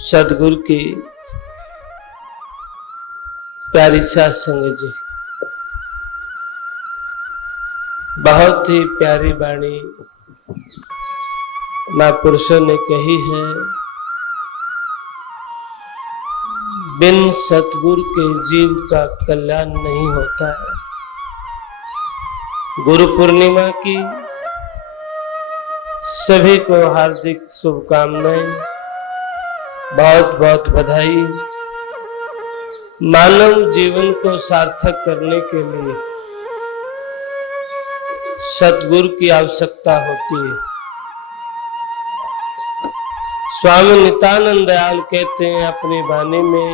सदगुरु की प्यारी साध संगत जी, बहुत ही प्यारी वाणी महापुरुषों ने कही है। बिन सतगुरु के जीव का कल्याण नहीं होता है। गुरु पूर्णिमा की सभी को हार्दिक शुभकामनाएं, बहुत बहुत बधाई। मानव जीवन को सार्थक करने के लिए सतगुरु की आवश्यकता होती है। स्वामी नित्यानंद दयाल कहते हैं अपनी वाणी में,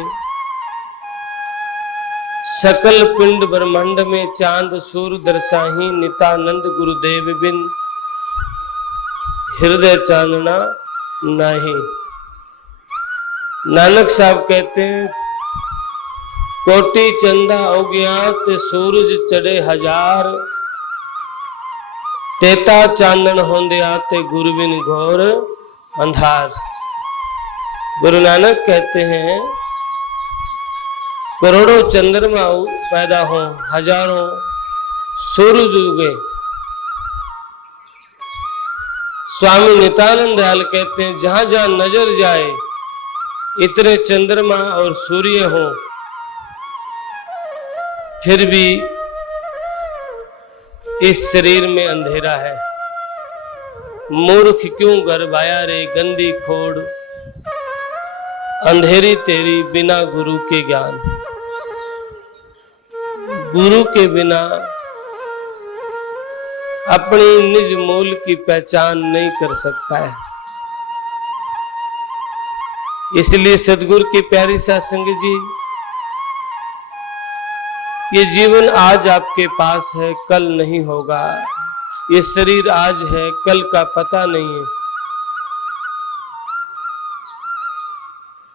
सकल पिंड ब्रह्मांड में चांद सूर्य दर्शाही, नित्यानंद गुरुदेव बिन हृदय चांदना नहीं। नानक साहब कहते हैं, कोटि चंदा अज्ञात सूरज चढ़े हजार, तेता चांदन होंदे आते गुरु बिन घोर अंधार। गुरु नानक कहते हैं, करोड़ों चंद्रमा पैदा हो, हजारों सूरज उगे। स्वामी नित्यानंद दयाल कहते हैं, जहां जहां नजर जाए इतने चंद्रमा और सूर्य हो, फिर भी इस शरीर में अंधेरा है। मूर्ख क्यों गरबाया रे गंदी खोड़, अंधेरी तेरी बिना गुरु के ज्ञान। गुरु के बिना अपनी निज मूल की पहचान नहीं कर सकता है। इसलिए सदगुरु की प्यारी साध संगत जी, ये जीवन आज आपके पास है, कल नहीं होगा। ये शरीर आज है, कल का पता नहीं है,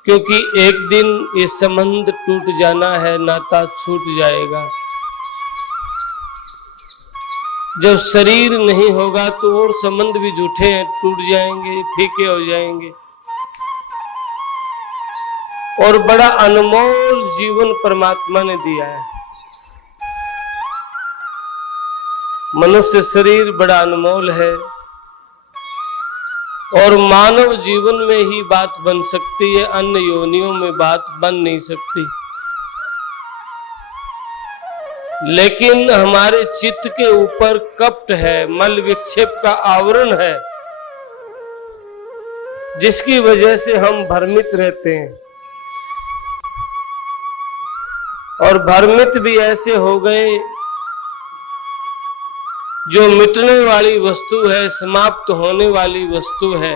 क्योंकि एक दिन ये संबंध टूट जाना है, नाता छूट जाएगा। जब शरीर नहीं होगा तो और संबंध भी झूठे हैं, टूट जाएंगे, फीके हो जाएंगे। और बड़ा अनमोल जीवन परमात्मा ने दिया है। मनुष्य शरीर बड़ा अनमोल है और मानव जीवन में ही बात बन सकती है, अन्य योनियों में बात बन नहीं सकती। लेकिन हमारे चित्त के ऊपर कपट है, मल विक्षेप का आवरण है, जिसकी वजह से हम भ्रमित रहते हैं। और भ्रमित भी ऐसे हो गए, जो मिटने वाली वस्तु है, समाप्त होने वाली वस्तु है,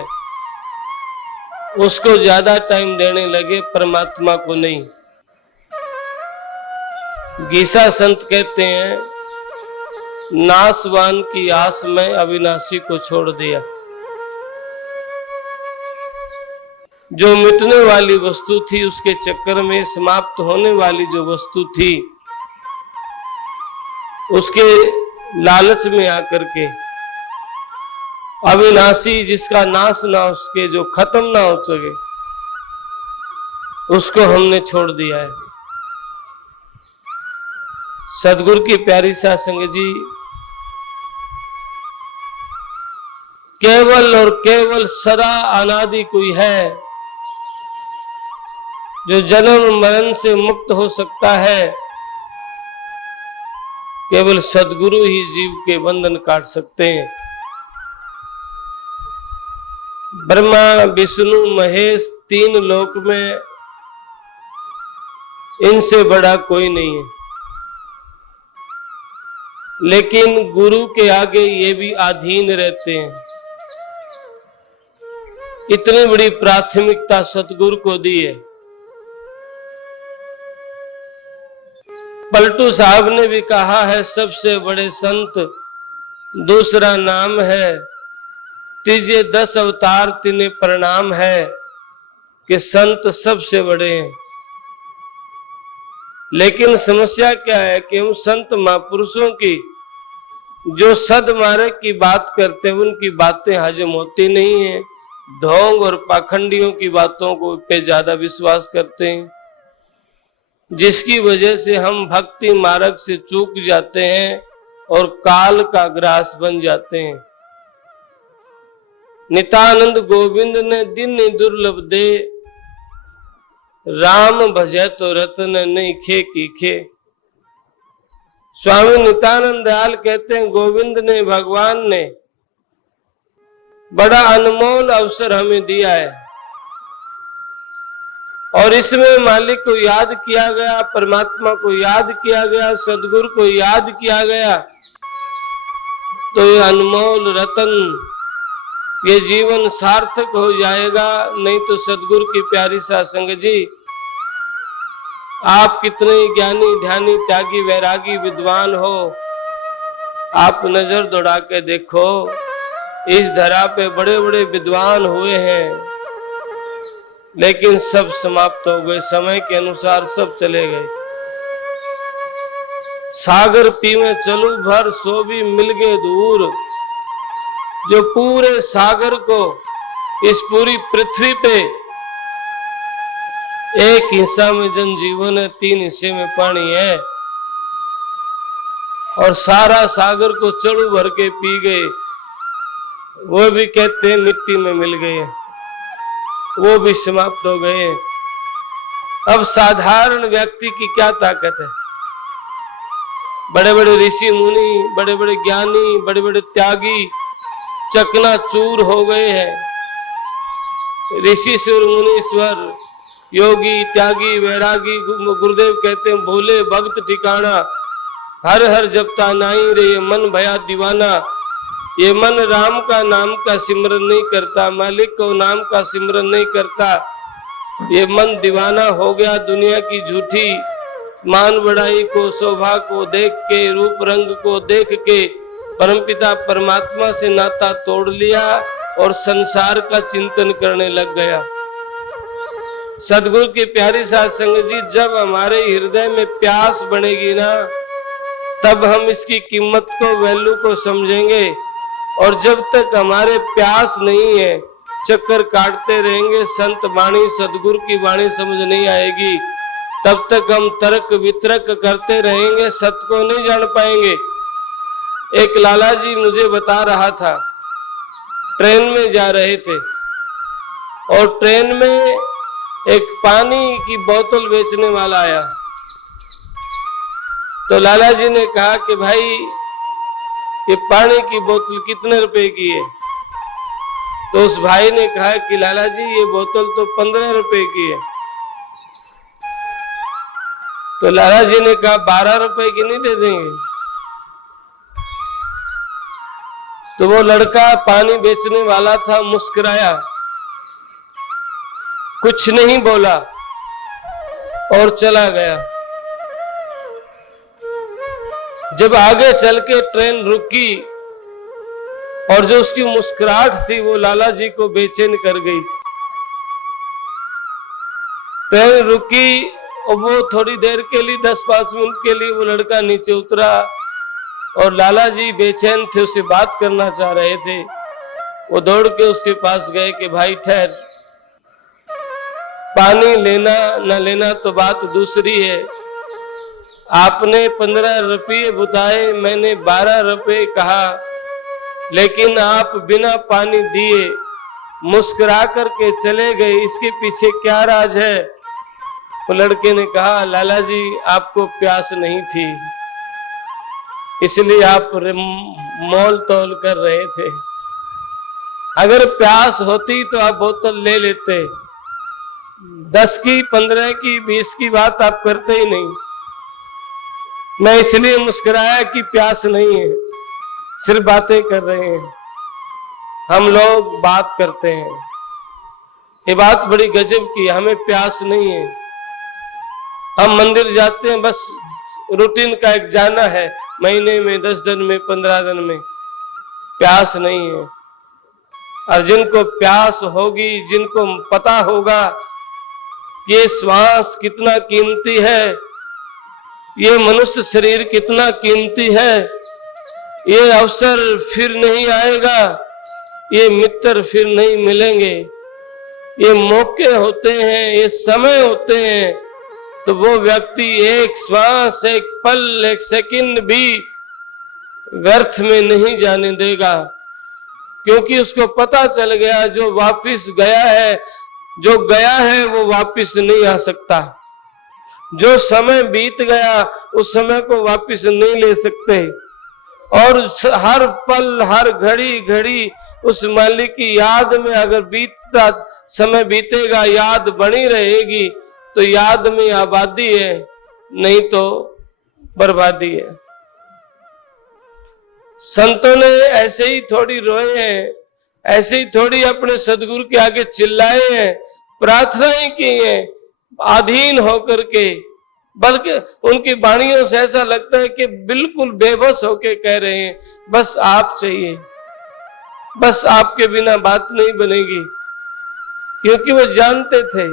उसको ज्यादा टाइम देने लगे, परमात्मा को नहीं। गीसा संत कहते हैं, नासवान की आस में अविनाशी को छोड़ दिया। जो मिटने वाली वस्तु थी, उसके चक्कर में समाप्त होने वाली जो वस्तु थी, उसके लालच में आकर के अविनाशी, जिसका नाश ना हो सके, जो खत्म ना हो सके, उसको हमने छोड़ दिया है। सदगुरु की प्यारी साध संगत जी, केवल और केवल सदा अनादि कोई है जो जन्म मरण से मुक्त हो सकता है। केवल सदगुरु ही जीव के बंधन काट सकते हैं। ब्रह्मा विष्णु महेश तीन लोक में इनसे बड़ा कोई नहीं है। लेकिन गुरु के आगे ये भी अधीन रहते हैं। इतनी बड़ी प्राथमिकता सतगुरु को दी है। पलटू साहब ने भी कहा है, सबसे बड़े संत दूसरा नाम है, तीजे 10 अवतार तिन्हें प्रणाम है, कि संत सबसे बड़े हैं। लेकिन समस्या क्या है कि हम संत महापुरुषों की जो सदमार्ग की बात करते हैं, उनकी बातें हजम होती नहीं है, ढोंग और पाखंडियों की बातों को पे ज्यादा विश्वास करते हैं, जिसकी वजह से हम भक्ति मार्ग से चूक जाते हैं और काल का ग्रास बन जाते हैं। नित्यानंद गोविंद ने दिन दुर्लभ दे, राम भजे तो रतन नहीं खे की खे। स्वामी नित्यानंद दयाल कहते हैं, गोविंद ने, भगवान ने बड़ा अनमोल अवसर हमें दिया है और इसमें मालिक को याद किया गया, परमात्मा को याद किया गया, सदगुरु को याद किया गया, तो ये अनमोल रतन, ये जीवन सार्थक हो जाएगा। नहीं तो सदगुरु की प्यारी सासंग जी, आप कितने ज्ञानी ध्यानी त्यागी वैरागी विद्वान हो, आप नजर दौड़ा के देखो, इस धरा पे बड़े बड़े विद्वान हुए हैं, लेकिन सब समाप्त हो गए, समय के अनुसार सब चले गए। सागर पीवे चलू भर, सो भी मिल गए दूर। जो पूरे सागर को, इस पूरी पृथ्वी पे एक हिस्सा में जनजीवन है, 3 हिस्से में पानी है, और सारा सागर को चढ़ू भर के पी गए, वो भी कहते हैं मिट्टी में मिल गए, वो भी समाप्त हो गए। अब साधारण व्यक्ति की क्या ताकत है? बड़े बड़े ऋषि मुनि, बड़े बड़े ज्ञानी, बड़े बड़े त्यागी चकनाचूर हो गए हैं। ऋषि सुर मुनीश्वर, योगी, त्यागी, वैरागी, गुरुदेव कहते हैं भोले भक्त ठिकाना, हर हर जपता नाई रे ये मन भया दीवाना। ये मन राम का नाम का सिमरन नहीं करता, मालिक को नाम का सिमरन नहीं करता, ये मन दीवाना हो गया दुनिया की झूठी मान बढ़ाई को, शोभा को देख के, रूप रंग को देख के परमपिता परमात्मा से नाता तोड़ लिया और संसार का चिंतन करने लग गया। सदगुरु की प्यारी साध संगत जी, जब हमारे हृदय में प्यास बनेगी ना, तब हम इसकी कीमत को, वैल्यू को समझेंगे। और जब तक हमारे प्यास नहीं है, चक्कर काटते रहेंगे, संत वाणी, सदगुरु की वाणी समझ नहीं आएगी, तब तक हम तर्क वितर्क करते रहेंगे, सत्य को नहीं जान पाएंगे। एक लाला जी मुझे बता रहा था, ट्रेन में जा रहे थे और ट्रेन में एक पानी की बोतल बेचने वाला आया। तो लाला जी ने कहा कि भाई ये पानी की बोतल कितने रुपए की है? तो उस भाई ने कहा कि लाला जी ये बोतल तो 15 रुपए की है। तो लाला जी ने कहा 12 रुपए की नहीं दे देंगे? तो वो लड़का पानी बेचने वाला था, मुस्कुराया, कुछ नहीं बोला और चला गया। जब आगे चल के ट्रेन रुकी और जो उसकी मुस्कुराहट थी वो लाला जी को बेचैन कर गई। ट्रेन रुकी और वो थोड़ी देर के लिए, 10-5 मिनट के लिए वो लड़का नीचे उतरा और लाला जी बेचैन थे, उससे बात करना चाह रहे थे। वो दौड़ के उसके पास गए कि भाई ठहर, पानी लेना न लेना तो बात दूसरी है। आपने 15 रुपये बताए, मैंने 12 रुपये कहा, लेकिन आप बिना पानी दिए मुस्कुरा करके चले गए, इसके पीछे क्या राज है? वो लड़के ने कहा, लाला जी आपको प्यास नहीं थी, इसलिए आप मोल तोल कर रहे थे। अगर प्यास होती तो आप बोतल ले लेते। 10 की, 15 की, 20 की बात आप करते ही नहीं। मैं इसलिए मुस्कुराया कि प्यास नहीं है, सिर्फ बातें कर रहे हैं। हम लोग बात करते हैं, ये बात बड़ी गजब की, हमें प्यास नहीं है। हम मंदिर जाते हैं, बस रूटीन का एक जाना है, महीने में, 10 दिन में, 15 दिन में। प्यास नहीं है। और जिनको प्यास होगी, जिनको पता होगा ये श्वास कितना कीमती है, ये मनुष्य शरीर कितना कीमती है, ये अवसर फिर नहीं आएगा, ये मित्र फिर नहीं मिलेंगे, ये मौके होते हैं, ये समय होते हैं, तो वो व्यक्ति एक श्वास, एक पल, एक सेकंड भी व्यर्थ में नहीं जाने देगा, क्योंकि उसको पता चल गया जो वापिस गया है, जो गया है वो वापिस नहीं आ सकता। जो समय बीत गया उस समय को वापिस नहीं ले सकते, और हर पल, हर घड़ी घड़ी उस मालिक की याद में अगर बीतता समय बीतेगा, याद बनी रहेगी, तो याद में आबादी है, नहीं तो बर्बादी है। संतों ने ऐसे ही थोड़ी रोए हैं, ऐसे ही थोड़ी अपने सदगुरु के आगे चिल्लाए हैं, प्रार्थनाएं की हैं अधीन होकर के, बल्कि उनकी वाणियों से ऐसा लगता है कि बिल्कुल बेबस होके कह रहे हैं, बस आप चाहिए, बस आपके बिना बात नहीं बनेगी। क्योंकि वो जानते थे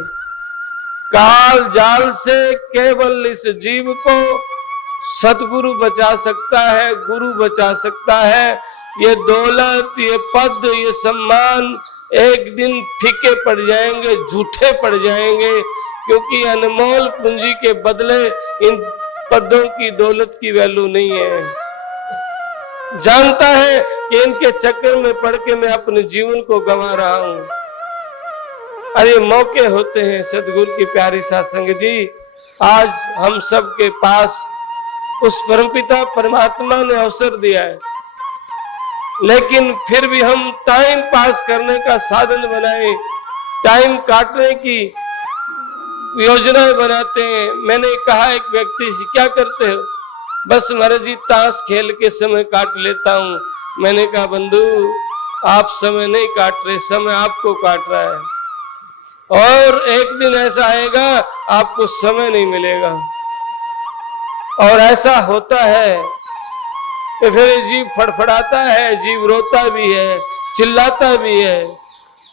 काल जाल से केवल इस जीव को सतगुरु बचा सकता है, गुरु बचा सकता है। ये दौलत, ये पद, ये सम्मान एक दिन फीके पड़ जाएंगे, झूठे पड़ जाएंगे, क्योंकि अनमोल पूंजी के बदले इन पदों की, दौलत की वैल्यू नहीं है। जानता है कि इनके चक्कर में पड़ के मैं अपने जीवन को गंवा रहा हूं। अरे मौके होते हैं सदगुरु की प्यारी साध संगत जी। आज हम सब के पास उस परमपिता परमात्मा ने अवसर दिया है, लेकिन फिर भी हम टाइम पास करने का साधन बनाए, टाइम काटने की योजनाएं बनाते हैं। मैंने कहा एक व्यक्ति से, क्या करते हो? बस महाराज जी ताश खेल के समय काट लेता हूँ। मैंने कहा बंधु, आप समय नहीं काट रहे, समय आपको काट रहा है, और एक दिन ऐसा आएगा आपको समय नहीं मिलेगा। और ऐसा होता है कि फिर जीव फड़फड़ाता है, जीव रोता भी है, चिल्लाता भी है।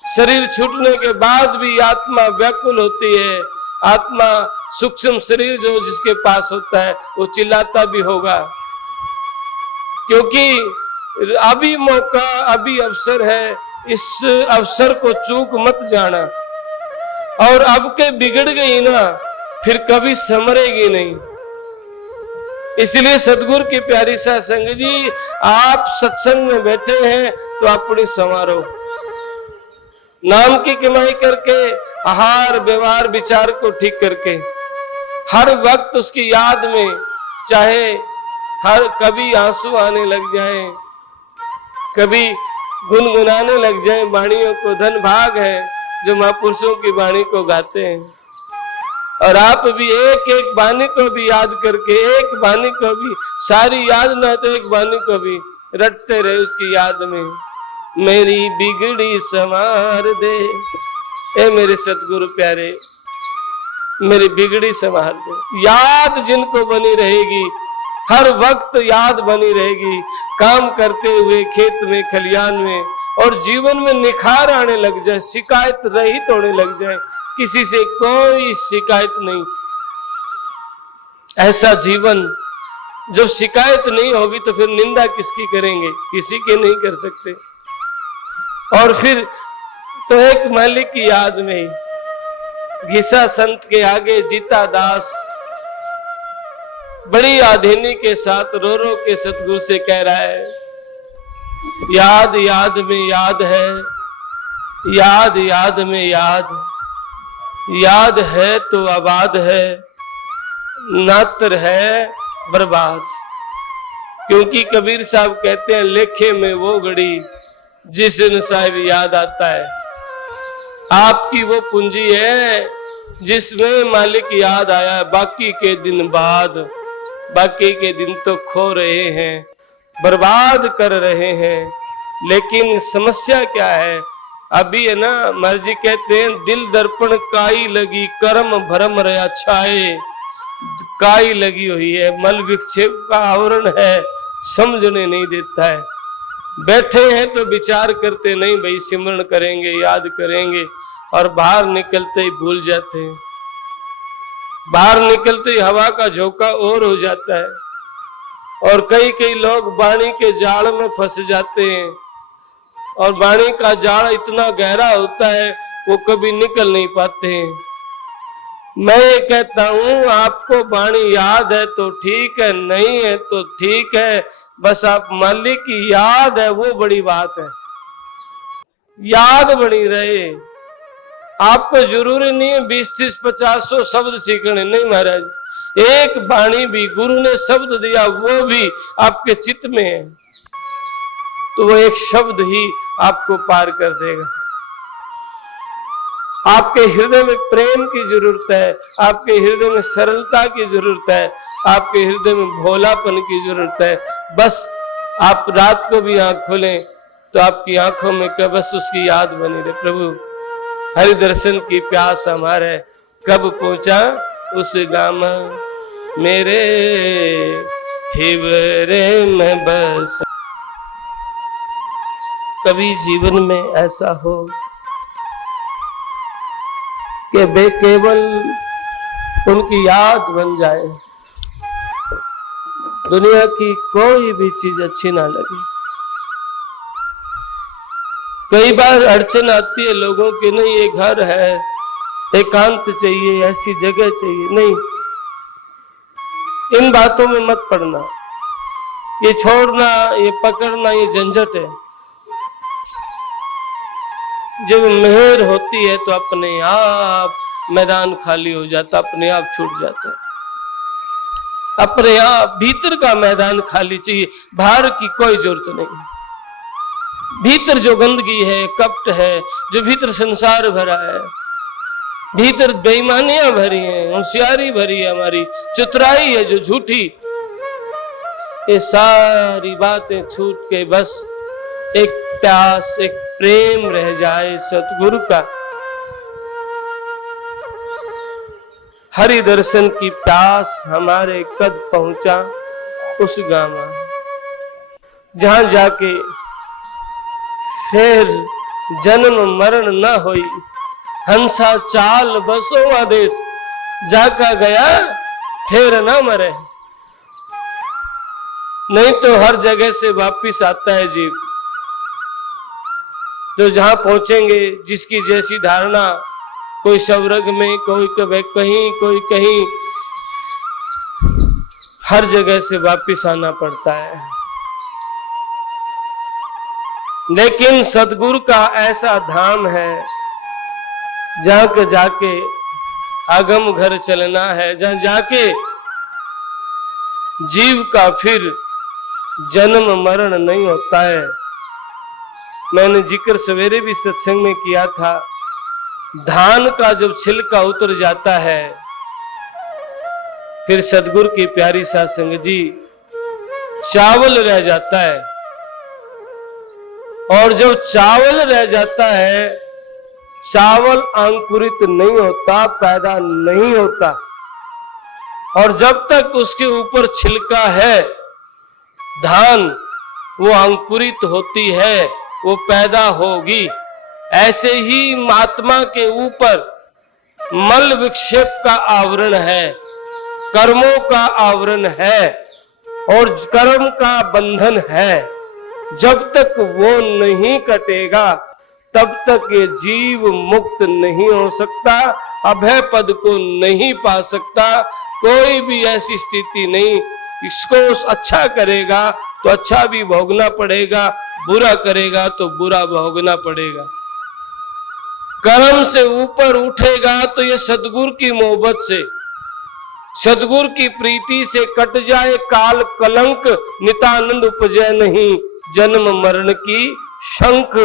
शरीर छूटने के बाद भी आत्मा व्याकुल होती है। आत्मा, सूक्ष्म शरीर जो जिसके पास होता है वो चिल्लाता भी होगा, क्योंकि अभी मौका, अभी अवसर है, इस अवसर को चूक मत जाना। और अब के बिगड़ गई ना, फिर कभी संवरेगी नहीं। इसलिए सदगुरु की प्यारी साध संगत जी, आप सत्संग में बैठे हैं तो अपनी संवारो, नाम की कमाई करके, आहार व्यवहार विचार को ठीक करके, हर वक्त उसकी याद में, चाहे हर कभी आंसू आने लग जाए, कभी गुनगुनाने लग जाए वाणियों को। धन भाग है जो महापुरुषों की वाणी को गाते हैं। और आप भी एक एक वाणी को भी याद करके, एक वाणी को भी, सारी याद ना तो एक वाणी को भी रटते रहे उसकी याद में। मेरी बिगड़ी संवार दे, ए मेरे सतगुरु प्यारे, मेरी बिगड़ी संवार दे। याद जिनको बनी रहेगी, हर वक्त याद बनी रहेगी, काम करते हुए खेत में, खलियान में, और जीवन में निखार आने लग जाए, शिकायत रहित होने लग जाए, किसी से कोई शिकायत नहीं। ऐसा जीवन जब शिकायत नहीं होगी तो फिर निंदा किसकी करेंगे? किसी के नहीं कर सकते। और फिर तो एक मालिक की याद में घिसा संत के आगे जीता दास बड़ी आधीनी के साथ रो रो के सतगुरु से कह रहा है, याद याद में याद है, याद याद में याद, याद है तो आबाद है, नात्र है बर्बाद। क्योंकि कबीर साहब कहते हैं, लेखे में वो घड़ी जिस दिन साहिब याद आता है। आपकी वो पूंजी है जिसमें मालिक याद आया, बाकी के दिन बाद, बाकी के दिन तो खो रहे हैं, बर्बाद कर रहे हैं। लेकिन समस्या क्या है? अभी है ना, मर्जी कहते हैं, दिल दर्पण काई लगी, कर्म भरम रया छाए। काई लगी हुई है, मल विक्षेप का आवरण है, समझने नहीं देता है। बैठे हैं तो विचार करते नहीं, भाई सिमरण करेंगे, याद करेंगे, और बाहर निकलते ही भूल जाते हैं। बाहर निकलते ही हवा का झोंका और हो जाता है। और कई कई लोग वाणी के जाल में फंस जाते हैं और वाणी का जाल इतना गहरा होता है वो कभी निकल नहीं पाते हैं। मैं ये कहता हूं आपको वाणी याद है तो ठीक है, नहीं है तो ठीक है, बस आप मालिक की याद है वो बड़ी बात है, याद बनी रहे। आपको जरूरी नहीं है 20, 30, 50 शब्द सीखने, नहीं महाराज। एक वाणी भी गुरु ने शब्द दिया वो भी आपके चित्त में है तो वो एक शब्द ही आपको पार कर देगा। आपके हृदय में प्रेम की जरूरत है, आपके हृदय में सरलता की जरूरत है, आपके हृदय में भोलापन की जरूरत है। बस आप रात को भी आंख खोलें तो आपकी आंखों में बस उसकी याद बनी रहे। प्रभु हरि दर्शन की प्यास हमारे कब पहुंचा उस गाम मेरे हिवरे में बस। कभी जीवन में ऐसा हो कि वे केवल उनकी याद बन जाए, दुनिया की कोई भी चीज अच्छी ना लगे। कई बार अड़चन आती है लोगों के, नहीं ये घर है, एकांत चाहिए, ऐसी जगह चाहिए, नहीं, इन बातों में मत पड़ना, ये छोड़ना, ये पकड़ना, ये झंझट है। जब मेहर होती है तो अपने आप मैदान खाली हो जाता, अपने आप छूट जाता, अपने आप भीतर का मैदान खाली चाहिए, बाहर की कोई जरूरत नहीं। भीतर जो गंदगी है, कपट है, जो भीतर संसार भरा है, भीतर बेईमानियां भरी हैं, होशियारी भरी है, हमारी चतुराई है जो झूठी, ये सारी बातें छूट के बस एक प्यास, एक प्रेम रह जाए सतगुरु का। हरि दर्शन की प्यास हमारे कद पहुंचा उस गामा, जहां जाके फिर जन्म मरण न होई, हंसा चाल बसो आदेश, जाका गया फिर न मरे। नहीं तो हर जगह से वापिस आता है जीव, तो जहां पहुंचेंगे जिसकी जैसी धारणा, कोई स्वर्ग में, कोई कहीं, कोई कहीं, हर जगह से वापिस आना पड़ता है। लेकिन सतगुरु का ऐसा धाम है जहां के जाके आगम घर चलना है, जहां जाके जीव का फिर जन्म मरण नहीं होता है। मैंने जिक्र सवेरे भी सत्संग में किया था, धान का जब छिलका उतर जाता है फिर सतगुरु की प्यारी साध संगत जी चावल रह जाता है, और जब चावल रह जाता है, चावल अंकुरित नहीं होता, पैदा नहीं होता, और जब तक उसके ऊपर छिलका है, धान वो अंकुरित होती है, वो पैदा होगी। ऐसे ही महात्मा के ऊपर मल विक्षेप का आवरण है, कर्मों का आवरण है और कर्म का बंधन है। जब तक वो नहीं कटेगा तब तक ये जीव मुक्त नहीं हो सकता, अभय पद को नहीं पा सकता। कोई भी ऐसी स्थिति नहीं, इसको अच्छा करेगा तो अच्छा भी भोगना पड़ेगा, बुरा करेगा तो बुरा भोगना पड़ेगा। कर्म से ऊपर उठेगा तो ये सतगुरु की मोहब्बत से, सतगुरु की प्रीति से कट जाए काल कलंक, नितानंद उपजय नहीं जन्म मरण की शंख।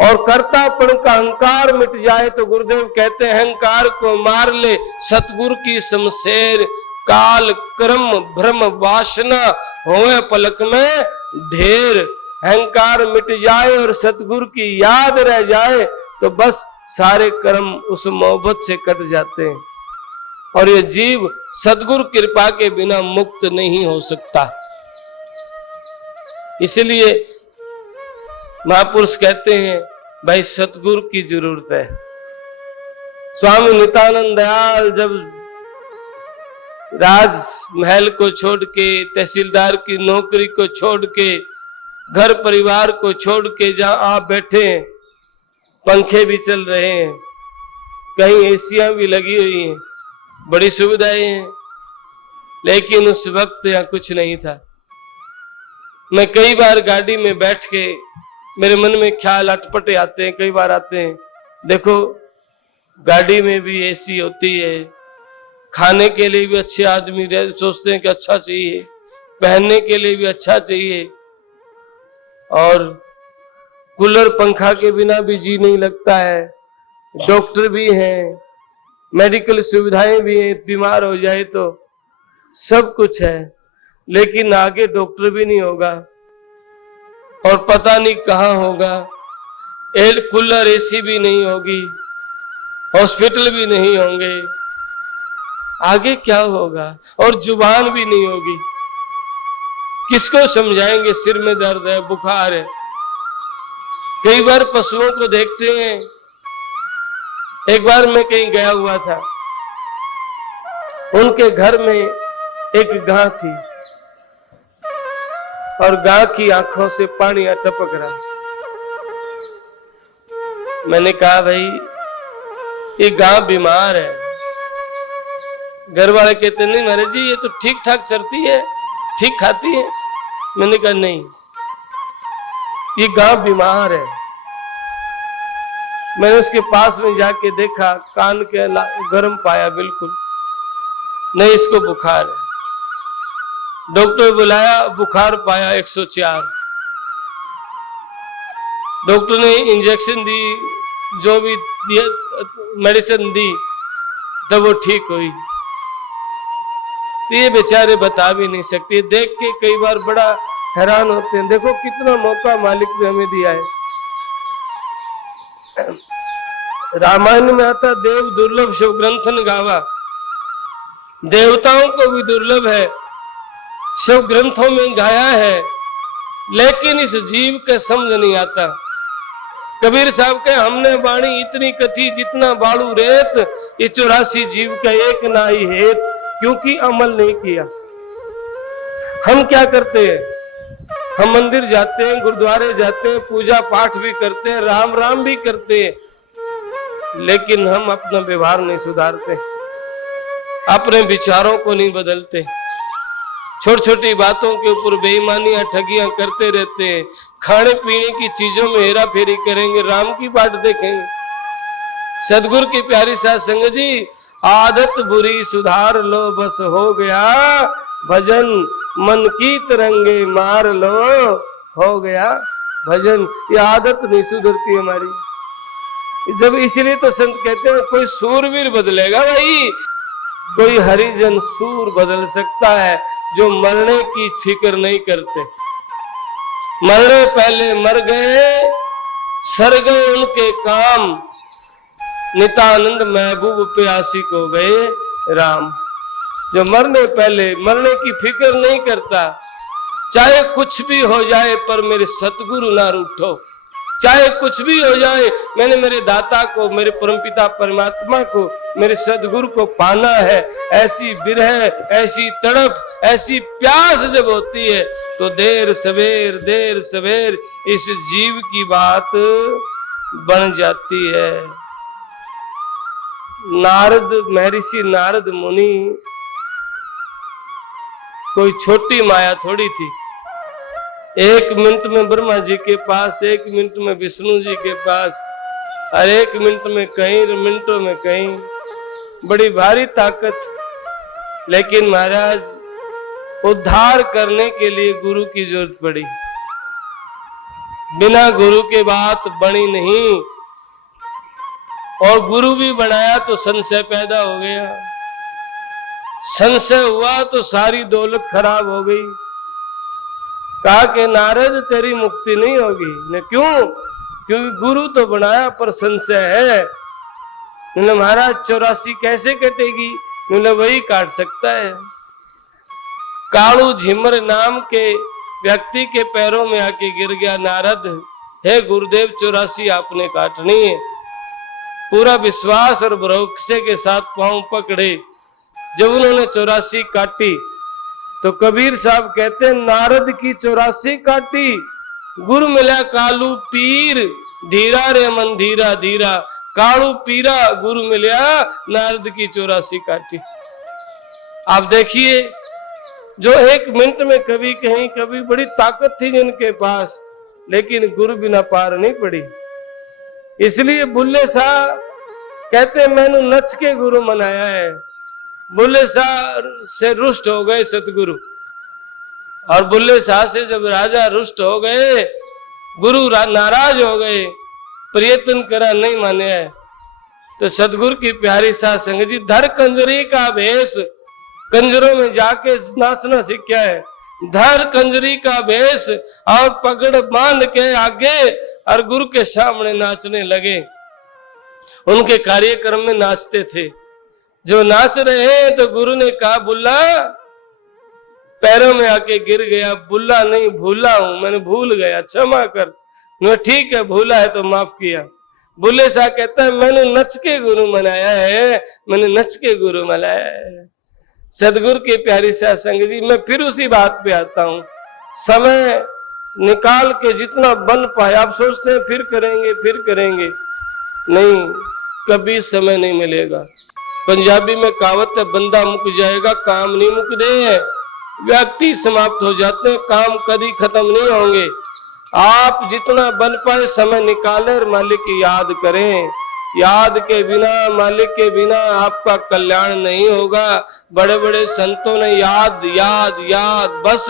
और कर्तापन का अहंकार मिट जाए तो गुरुदेव कहते हैं अहंकार को मार ले सतगुरु की शमशेर, काल कर्म भ्रम वासना होए पलक में ढेर। अहंकार मिट जाए और सतगुरु की याद रह जाए तो बस सारे कर्म उस मोहब्बत से कट जाते हैं, और ये जीव सतगुरु कृपा के बिना मुक्त नहीं हो सकता। इसलिए महापुरुष कहते हैं भाई सतगुरु की जरूरत है। स्वामी नित्यानंद दयाल जब राजमहल को छोड़ के, तहसीलदार की नौकरी को छोड़ के घर परिवार को छोड़ के जहां आप बैठे हैं, पंखे भी चल रहे हैं, कहीं एसियां भी लगी हुई हैं, बड़ी सुविधाएं हैं, लेकिन उस वक्त यहाँ कुछ नहीं था। मैं कई बार गाड़ी में बैठ के मेरे मन में ख्याल अटपटे आते हैं, कई बार आते हैं, देखो गाड़ी में भी एसी होती है, खाने के लिए भी अच्छे आदमी सोचते हैं कि अच्छा चाहिए, पहनने के लिए भी अच्छा चाहिए, और कूलर पंखा के बिना भी जी नहीं लगता है, डॉक्टर भी हैं, मेडिकल सुविधाएं भी हैं, बीमार हो जाए तो सब कुछ है, लेकिन आगे डॉक्टर भी नहीं होगा और पता नहीं कहाँ होगा, एयर कूलर एसी भी नहीं होगी, हॉस्पिटल भी नहीं होंगे, आगे क्या होगा, और जुबान भी नहीं होगी, किसको समझाएंगे, सिर में दर्द है, बुखार है। कई बार पशुओं को देखते हैं, एक बार मैं कहीं गया हुआ था, उनके घर में एक गाय थी और गाय की आंखों से पानी टपक रहा। मैंने कहा भाई ये गाय बीमार है। घर वाले कहते नहीं महाराज जी ये तो ठीक ठाक चलती है, ठीक खाती है। मैंने कहा नहीं, ये गाय बीमार है। मैंने उसके पास में जाके देखा, कान के गर्म पाया, बिल्कुल नहीं, इसको बुखार है। डॉक्टर बुलाया, बुखार पाया 104। डॉक्टर ने इंजेक्शन दी, जो भी मेडिसिन दी, तब वो ठीक हुई। तो ये बेचारे बता भी नहीं सकते। देख के कई बार बड़ा हैरान होते हैं, देखो कितना मौका मालिक ने हमें दिया है। रामायण में आता, देव दुर्लभ शिव ग्रंथन गावा, देवताओं को भी दुर्लभ है, शिव ग्रंथों में गाया है, लेकिन इस जीव के समझ नहीं आता। कबीर साहब के हमने बाणी इतनी कथी जितना बाड़ू रेत, ये 84 जीव का एक नाई हेत, क्योंकि अमल नहीं किया। हम क्या करते हैं, हम मंदिर जाते हैं, गुरुद्वारे जाते हैं, पूजा पाठ भी करते हैं, राम राम भी करते हैं, लेकिन हम अपना व्यवहार नहीं सुधारते, अपने विचारों को नहीं बदलते, छोटी छोटी बातों के ऊपर बेईमानियां ठगियां करते रहते हैं, खाने पीने की चीजों में हेरा फेरी करेंगे, राम की बाट देखेंगे। सदगुरु की प्यारी साध संगत जी, आदत बुरी सुधार लो, बस हो गया भजन, मन की तरंगे मार लो, हो गया भजन। ये आदत नहीं सुधरती हमारी। जब इसीलिए तो संत कहते हैं कोई सूरवीर बदलेगा भाई, कोई हरिजन सूर बदल सकता है जो मरने की फिक्र नहीं करते। मरने पहले मर गए, सर गए उनके काम, नितानंद महबूब प्यासी को गए राम। जो मरने पहले मरने की फिक्र नहीं करता, चाहे कुछ भी हो जाए पर मेरे सतगुरु ना रूठो, चाहे कुछ भी हो जाए, मैंने मेरे दाता को, मेरे परमपिता परमात्मा को, मेरे सदगुरु को पाना है। ऐसी विरह, ऐसी तड़प, ऐसी प्यास जब होती है तो देर सवेर इस जीव की बात बन जाती है। नारद, महर्षि नारद मुनि कोई छोटी माया थोड़ी थी। 1 मिनट में ब्रह्मा जी के पास, 1 मिनट में विष्णु जी के पास, और 1 मिनट में कहीं, मिनटों में कहीं, बड़ी भारी ताकत। लेकिन महाराज उद्धार करने के लिए गुरु की जरूरत पड़ी। बिना गुरु के बात बनी नहीं, और गुरु भी बनाया तो संशय पैदा हो गया। संशय हुआ तो सारी दौलत खराब हो गई। कहा कि नारद तेरी मुक्ति नहीं होगी। ने क्यों? क्योंकि गुरु तो बनाया पर संशय है। ने महाराज 84 कैसे कटेगी? ने वही काट सकता है। कालू झिमर नाम के व्यक्ति के पैरों में आके गिर गया नारद, हे गुरुदेव 84 आपने काटनी है। पूरा विश्वास और भरोसे के साथ पांव पकड़े। जब उन्होंने 84 काटी तो कबीर साहब कहते हैं नारद की 84 काटी, गुरु मिला कालू पीर, धीरा रे मन धीरा धीरा, कालू पीरा गुरु मिला, नारद की 84 काठी। आप देखिए, जो 1 मिनट में कभी कहीं कभी बड़ी ताकत थी जिनके पास, लेकिन गुरु बिना पार नहीं पड़ी। इसलिए बुल्ले शाह कहते मैंने नच के गुरु मनाया है। बुल्ले शाह से रुष्ट हो गए सतगुरु, और बुल्ले शाह से जब राजा रुष्ट हो गए, गुरु नाराज हो गए, प्रयत्न करा नहीं माने है, तो सतगुरु की प्यारी साध संगत जी धर कंजरी का भेष, कंजरों में जाके नाचना सीखा है। धर कंजरी का भेष और पगड़ बांध के आगे, और गुरु के सामने नाचने लगे। उनके कार्यक्रम में नाचते थे। जो नाच रहे हैं तो गुरु ने कहा बुल्ला, पैरों में आके गिर गया, बुल्ला नहीं भूला हूं, मैंने भूल गया, क्षमा कर। मैं ठीक है, भूला है तो माफ किया। बुल्ले शाह कहता है मैंने नच के गुरु मनाया है, मैंने नच के गुरु मनाया है। सदगुरु की प्यारी साध संगत जी, मैं फिर उसी बात पे आता हूं, समय निकाल के जितना बन पाए। आप सोचते हैं फिर करेंगे, नहीं, कभी समय नहीं मिलेगा। पंजाबी में कहावत है, बंदा मुक जाएगा काम नहीं मुकदे। व्यक्ति समाप्त हो जाते हैं, काम कभी खत्म नहीं होंगे। आप जितना बन पाए समय निकालें और मालिक की याद करें। याद के बिना, मालिक के बिना आपका कल्याण नहीं होगा। बड़े बड़े संतों ने याद याद याद, बस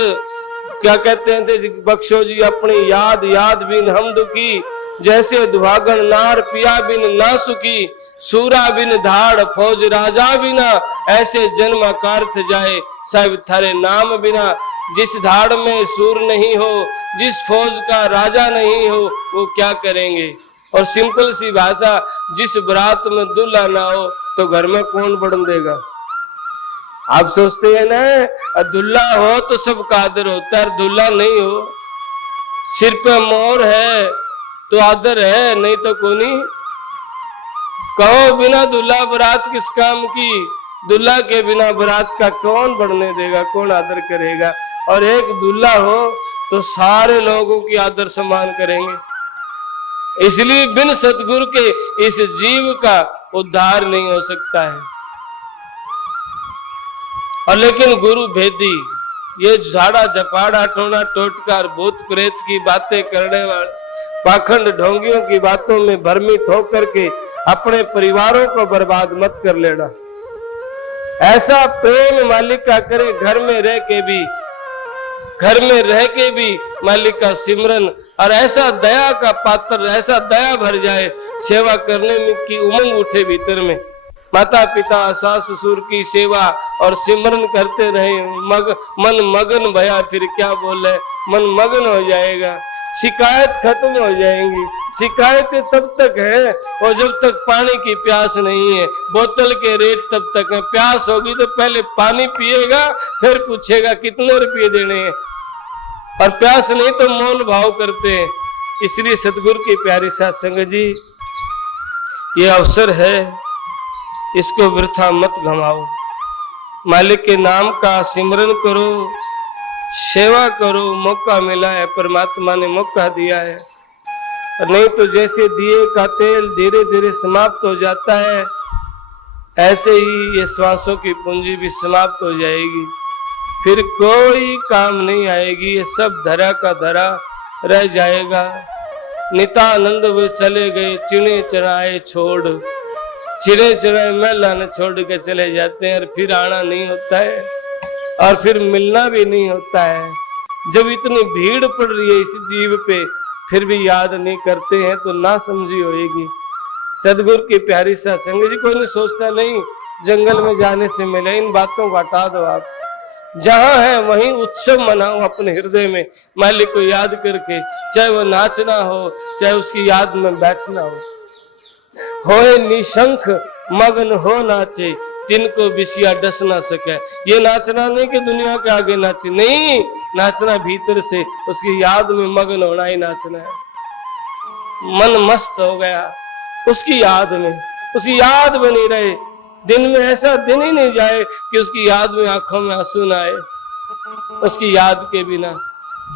क्या कहते हैं बख्शो जी अपनी याद, याद बिन हम दुखी, जैसे दुहागन नार पिया बिन ना सुखी, सूरा बिन धाड़ फौज राजा बिना, ऐसे जन्म कार्थ जाए साहिब थारे नाम बिना। जिस धाड़ में सूर नहीं हो, जिस फौज का राजा नहीं हो, वो क्या करेंगे। और सिंपल सी भाषा, जिस बारात में दूल्हा ना हो तो घर में कौन बढ़न देगा। आप सोचते हैं ना दूल्हा हो तो सबका आदर होता है, दूल्हा नहीं हो, सिर पे मोर है तो आदर है, नहीं तो कोई नहीं। कहो बिना दूल्हा बारात किस काम की, दूल्हा के बिना बारात का कौन बढ़ने देगा, कौन आदर करेगा। और एक दूल्हा हो तो सारे लोगों की आदर सम्मान करेंगे। इसलिए बिन सतगुरु के इस जीव का उद्धार नहीं हो सकता है। और लेकिन गुरु भेदी, ये झाड़ा झपाड़ा टोना टोटकार भूत प्रेत की बातें करने वाले, पाखंड ढोंगियों की बातों में भ्रमित होकर के अपने परिवारों को बर्बाद मत कर लेना। ऐसा प्रेम मालिक का करे, घर में रह के भी मालिक का सिमरन, और ऐसा दया का पात्र, ऐसा दया भर जाए, सेवा करने में की उमंग उठे भीतर में। माता पिता सास ससुर की सेवा और सिमरन करते रहे, मन मगन भया, फिर क्या बोले, मन मगन हो जाएगा, शिकायत खत्म हो जाएंगी। शिकायतें तब तक है और जब तक पानी की प्यास नहीं है। बोतल के रेट तब तक है, प्यास होगी तो पहले पानी पिएगा, फिर पूछेगा कितने रुपये देने हैं, और प्यास नहीं तो मोल भाव करते हैं। इसलिए सतगुरु की प्यारी साध संगत जी, ये अवसर है, इसको वृथा मत गंवाओ। मालिक के नाम का सिमरन करो, सेवा करो, मौका मिला है, परमात्मा ने मौका दिया है। नहीं तो जैसे दिए का तेल धीरे धीरे समाप्त हो जाता है, ऐसे ही ये श्वासों की पूंजी भी समाप्त हो जाएगी, फिर कोई काम नहीं आएगी। ये सब धरा का धरा रह जाएगा। नित्यानंद वे चले गए, चिड़े चढ़ाए छोड़, चिड़े चढ़ाए मेला ने छोड़ के चले जाते हैं, और फिर आना नहीं होता है, और फिर मिलना भी नहीं होता है। जब इतनी भीड़ पड़ रही है इस जीव पे, फिर भी याद नहीं करते हैं, तो ना समझी होएगी। सदगुरु की प्यारी साध संगत जी, कोई नहीं सोचता नहीं जंगल में जाने से मिले, इन बातों को हटा दो। आप जहां है वहीं उत्सव मनाओ अपने हृदय में, मालिक को याद करके, चाहे वो नाचना हो, चाहे उसकी याद में बैठना हो। होए निशंख मगन हो नाचे, तिनको बिसिया डस ना सके। ये नाचना नहीं कि दुनिया के आगे नाचे, नहीं, नाचना भीतर से, उसकी याद में मगन होना ही नाचना है। मन मस्त हो गया उसकी याद में, उसकी याद बनी रहे। दिन में ऐसा दिन ही नहीं जाए कि उसकी याद में आंखों में आंसू ना आए। उसकी याद के बिना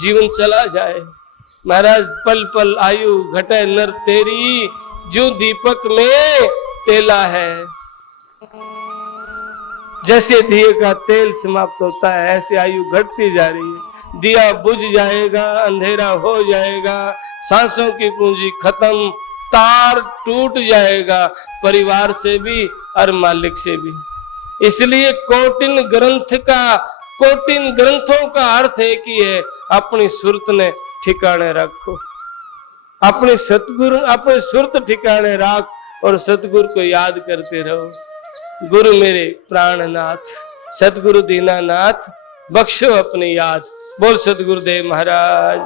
जीवन चला जाए। महाराज पल पल आयु घटे नर तेरी, जो दीपक में तेला है। जैसे दिए का तेल समाप्त होता है, ऐसे आयु घटती जा रही है। दिया बुझ जाएगा, अंधेरा हो जाएगा, सांसों की पूंजी खत्म, तार टूट जाएगा, परिवार से भी और मालिक से भी। इसलिए कोटिन ग्रंथों का अर्थ एक ही है, अपनी सुरत ने ठिकाने रखो, अपने सुरत ठिकाने रख और सतगुरु को याद करते रहो। गुरु मेरे प्राणनाथ सतगुरु दीनानाथ, बख्शो अपनी याद। बोल सतगुरुदेव महाराज।